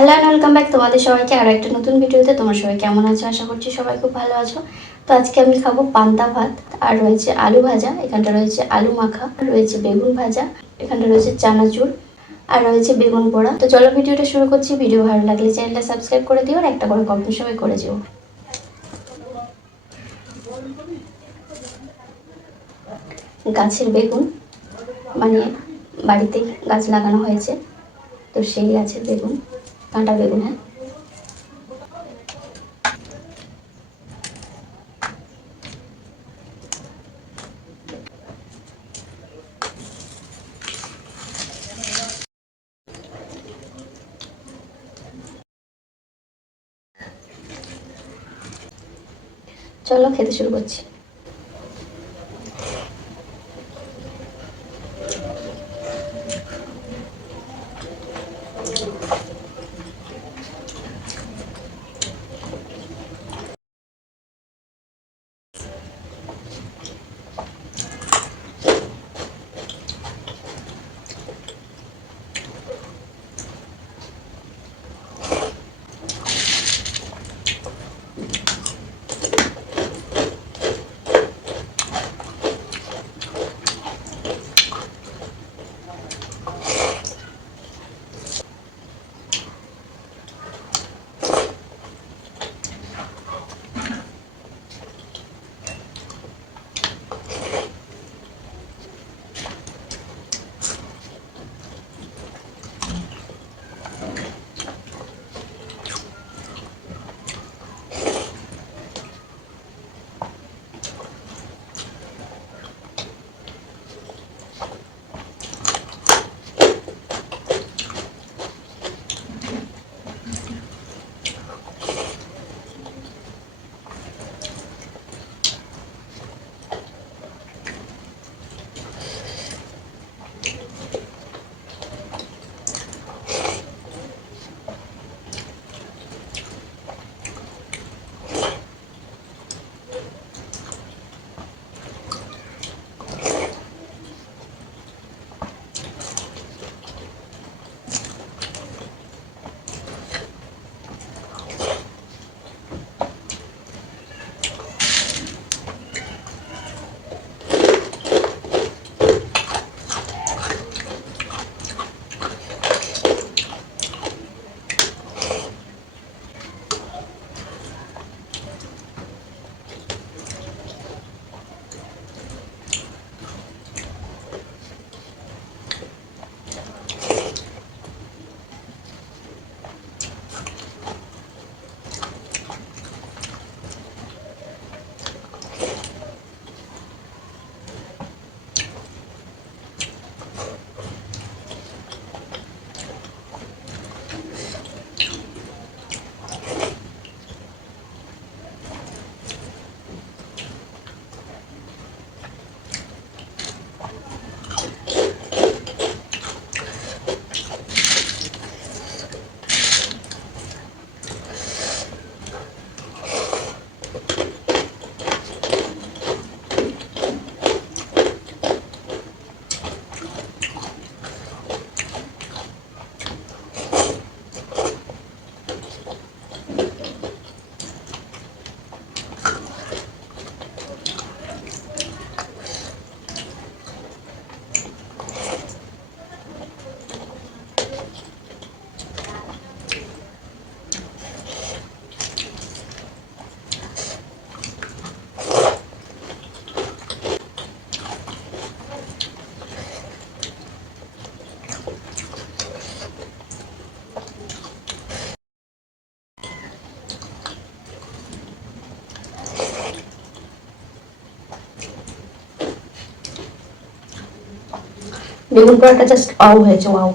Hello and welcome back তোমাদের সবাইকে আরও একটা নতুন ভিডিওতে। তোমার সবাই কেমন আছো? আশা করছি সবাই খুব ভালো আছো। তো আজকে আমি খাবো পান্তা ভাত, আর রয়েছে আলু ভাজা, এখানটা রয়েছে আলু মাখা, রয়েছে বেগুন ভাজা, এখানটা রয়েছে চানাচুর, আর রয়েছে বেগুন পোড়া। তো চলো ভিডিওটা শুরু করছি। ভিডিও ভালো লাগলে চ্যানেলটা সাবস্ক্রাইব করে দিও, আর একটা করে কমেন্ট সবাই করে দিও। গাছের বেগুন, মানে বাড়িতেই গাছ লাগানো হয়েছে, তো সেই গাছের বেগুন, কাঁটা বেগুন। হ্যাঁ, চলো খেতে শুরু করছি। বেগুন পোড়াটা জাস্ট ওয়াও হয়েছে, ওয়াও।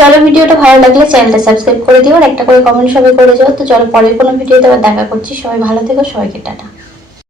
চলো, ভিডিওটা ভালো লাগলে চ্যানেলটা সাবস্ক্রাইব করে দিও আর একটা করে কমেন্ট সবাই করে যাও। তো চলো, পরের কোনো ভিডিওতে আবার দেখা করছি। সবাই ভালো থেকো, সবাইকে টাটা।